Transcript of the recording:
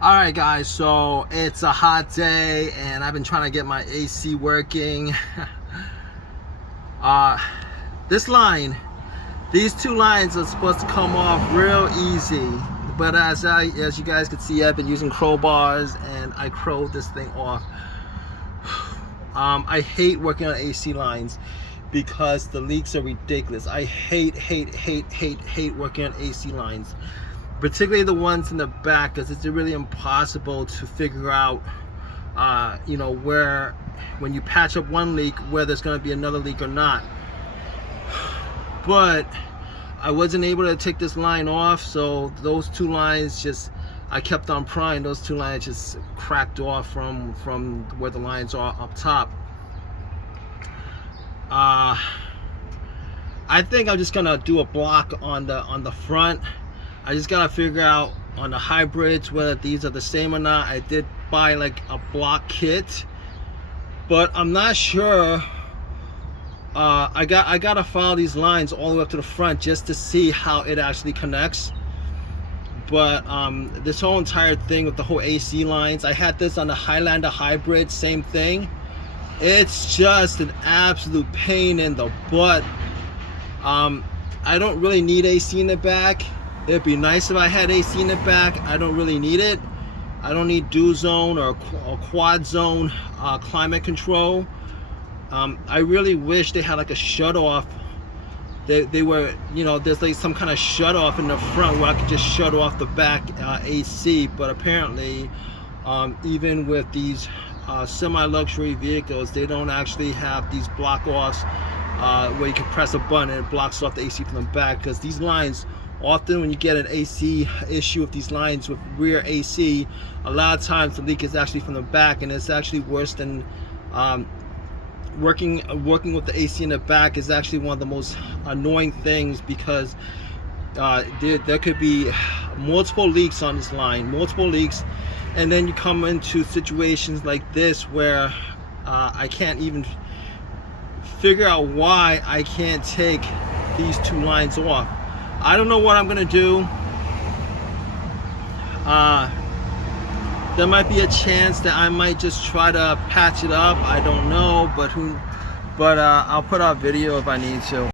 Alright guys, so it's a hot day and I've been trying to get my AC working. uh, this line, these two lines are supposed to come off real easy, but as you guys can see, I've been using crowbars and I crowed this thing off. I hate working on AC lines because the leaks are ridiculous. I hate working on AC lines, particularly the ones in the back, because it's really impossible to figure out where, when you patch up one leak, where there's going to be another leak or not. But I wasn't able to take this line off, so those two lines just, I kept on prying, those two lines just cracked off from where the lines are up top. I think I'm just gonna do a block on the front. I just gotta figure out on the hybrids whether these are the same or not. I did buy like a block kit, but I'm not sure. I gotta follow these lines all the way up to the front just to see how it actually connects. But this whole entire thing with the whole AC lines, I had this on the Highlander hybrid, same thing. It's just an absolute pain in the butt. I don't really need AC in the back. It'd be nice if I had AC in the back. I don't really need it. I don't need dual zone or quad zone climate control. I really wish they had like a shut off. They were, there's like some kind of shut off in the front where I could just shut off the back AC. But apparently, even with these semi-luxury vehicles, they don't actually have these block offs where you can press a button and it blocks off the AC from the back. Because these lines, often when you get an AC issue with these lines with rear AC, a lot of times the leak is actually from the back, and it's actually worse than working with the AC in the back is actually one of the most annoying things, because there could be multiple leaks on this line, multiple leaks, and then you come into situations like this where I can't even figure out why I can't take these two lines off. I don't know what I'm gonna do. There might be a chance that I might just try to patch it up. I don't know, but I'll put out a video if I need to.